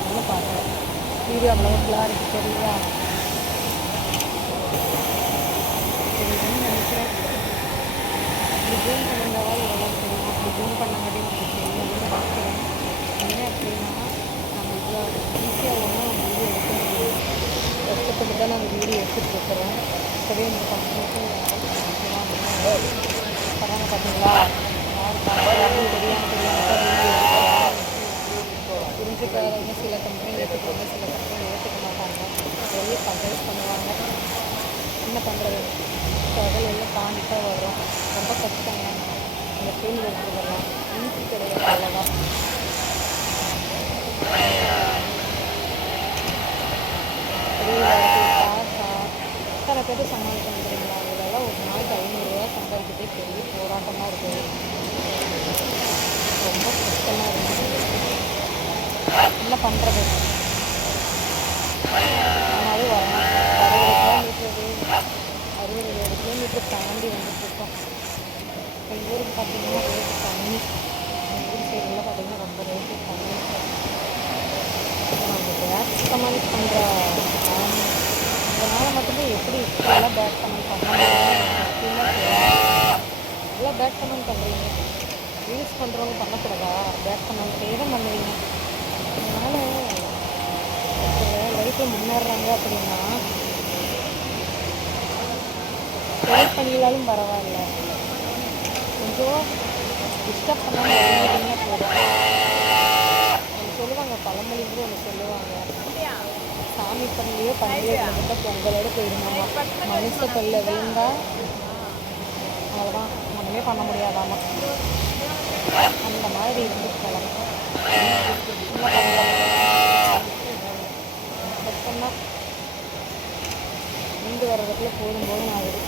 Video அவ்வளோ இருக்குது தெரியுதா? சரின்னு நினைக்கிறேன். இப்படி ஜூம் பண்ணியிருந்தாவா எவ்வளோ தெரியும் அப்படி ஜூம் பண்ண முடியும் அப்படி தெரியும் நினைக்கிறேன்? என்ன அப்படின்னா நம்ம இவ்வளோ ஈஸியாக ஒன்றும் வீடியோ எடுக்க முடியும் கஷ்டப்பட்டு தான் நம்ம வீடியோ எடுத்துகிட்டு இருக்கிறோம். இப்போவே இந்த கம்பெனிக்கு பரவாயில்ல பார்த்தீங்களா யார் பார்க்குறாங்க புரிஞ்சுக்காதவங்க சில கம்பெனி ஏற்றுக்குவாங்க சில கம்பெனி ஏற்றுக்க மாட்டாங்க. நிறைய அட்வைஸ் பண்ணுவாங்க. என்ன பண்ணுறது கடல் எல்லாம் தாண்டி வரும் ரொம்ப கஷ்டங்க. இந்த ஃபீல்டு இருக்கிறதெல்லாம். ஈஸி கிடையாது அவ்வளோதான் எத்தனை பேர் சமாளிக்க முடியுங்களா? இதெல்லாம் ஒரு நாளைக்கு ஐநூறுரூவா சம்பாதிக்கிட்டே பெரிய போராட்டமாக இருக்குது ரொம்ப கஷ்டமாக இருக்குது என்ன பண்ணுறது முன்னாடி வரணும் அறுபது கிலோமீட்டரு அறுபது ஏழு கிலோமீட்டர் தாண்டி வந்துட்டுருக்கோம் எங்கள் ஊருக்கு பார்த்தீங்கன்னா ரேட்டு கம்மி. எங்கள் ஊர் சைடில் பார்த்தீங்கன்னா ரொம்ப ரேட்டு கம்மி. நம்ம பேக் கமெண்ட் பண்ணுற இதனால் மட்டும்தான் எப்படி இப்படியெல்லாம் பேக் கமெண்ட் பண்ண முடியும் எல்லாம் பேக் கமெண்ட் பண்ணுறீங்க ரீல்ஸ் பண்ணுறவங்க பண்ணக்கூடாதா? பேக் கமெண்ட் தான் பண்ணுவீங்க முன்னேறுறாங்க அப்படின்னா ட்ரை பண்ணிங்களாலும் பரவாயில்ல. கொஞ்சம் டிஸ்டர்ப் பண்ணாமல் இருந்தீங்கன்னா போதும். சொல்லுவாங்க பழமொழி கூட ஒன்று சொல்லுவாங்க. சாமி பள்ளியோ பண்டிகை பொங்கலோடு போயிடுமாமா மனுஷ பல்ல விழுந்தா அவ்வளோதான் ஒன்றுமே பண்ண முடியாதாமா? அந்த மாதிரி இருந்து கிளம்பு என்ன பண்ணுறது கஷ்டம்தான் வர்றதுக்குள்ளே போதும் போதும் ஆகுது